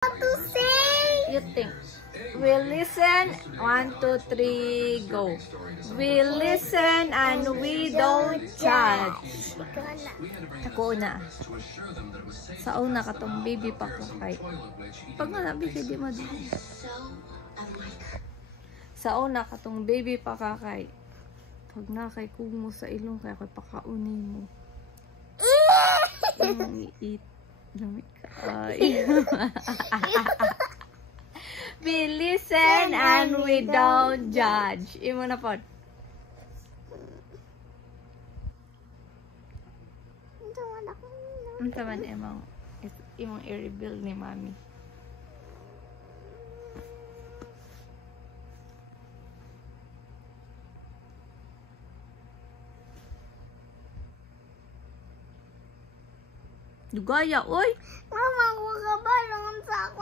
What to say? You think. We listen. 1, 2, 3, go. We listen and we don't judge. Ako una. Sa una ka tong baby pa ko kay. Pag malabi kay di madali. Sa una ka tong baby pa ka kay. Pag na kay kumo sa ilong kay pakaunin mo. Eat. Lamig ka. We listen and we don't judge. Imo na po. Unsa man imong i-reveal ni Mami? Dugaya, oy! Mama, huwag ka ba lang sa ako